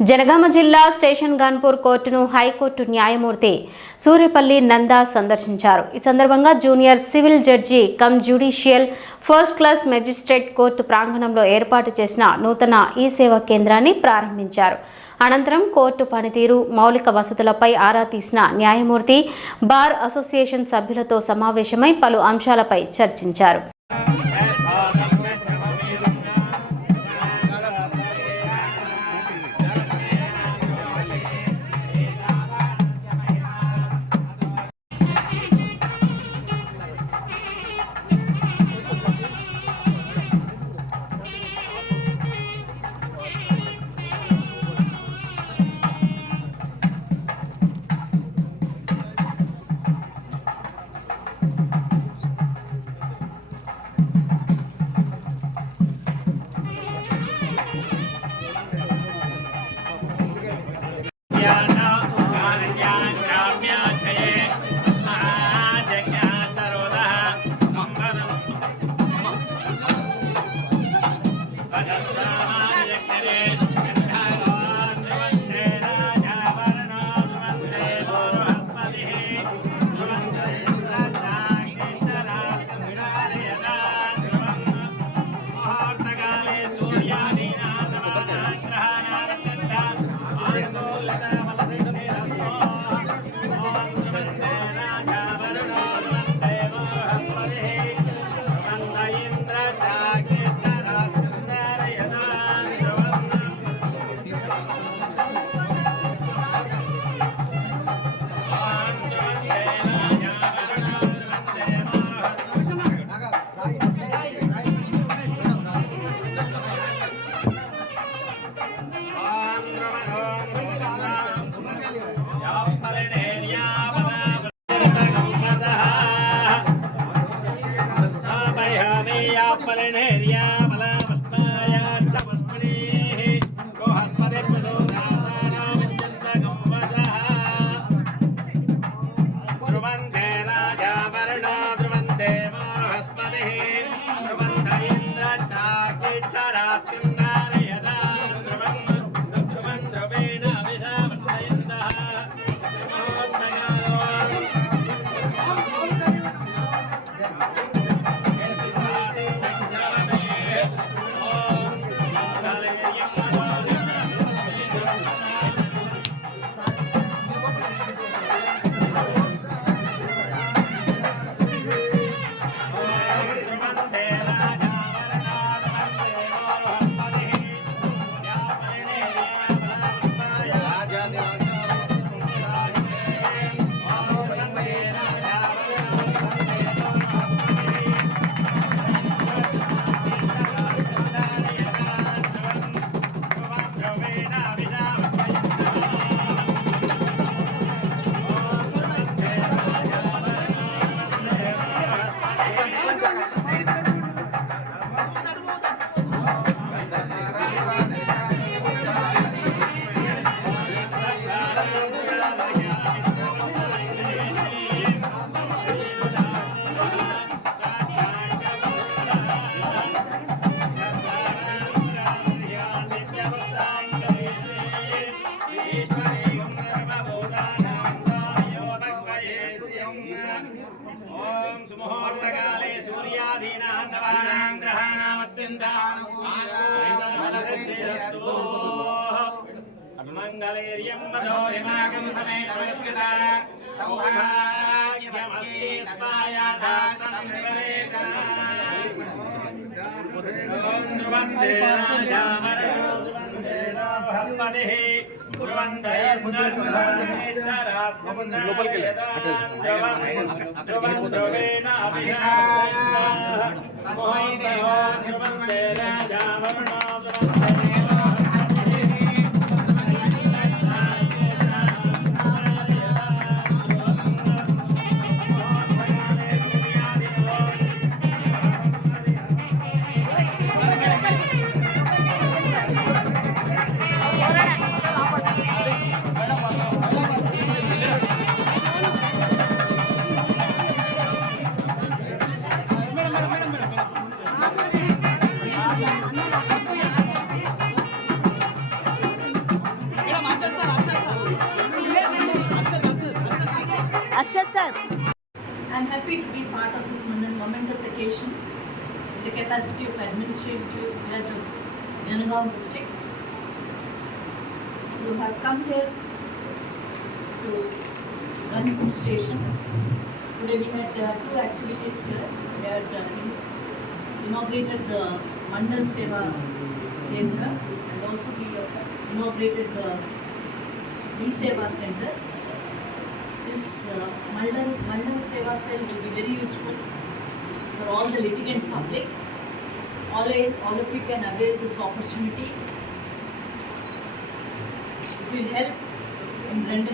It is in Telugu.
జనగామ జిల్లా స్టేషన్ గన్పూర్ కోర్టును హైకోర్టు న్యాయమూర్తి సూర్యపల్లి నందా సందర్శించారు. ఈ సందర్భంగా junior civil judge come judicial first class magistrate court ప్రాంగణంలో ఏర్పాటు చేసిన నూతన ఈ-సేవ కేంద్రాన్ని ప్రారంభించారు. అనంతరం కోర్టు పనితీరు, మౌలిక వసతులపై ఆరా తీసిన న్యాయమూర్తి బార్ అసోసియేషన్ సభ్యులతో సమావేశమై పలు అంశాలపై చర్చించారు. Madam Arshad sir. I am happy to be part of this momentous occasion in the capacity of Administrative Judge of Janagaon District. You have come here to Ghanpur Station. Today we had two activities here. We had inaugurated the e-Seva Kendra, and also we inaugurated the e-Seva Center. This Seva cell will be very useful for all the litigant public. All of you can avail this opportunity. It will help in rendering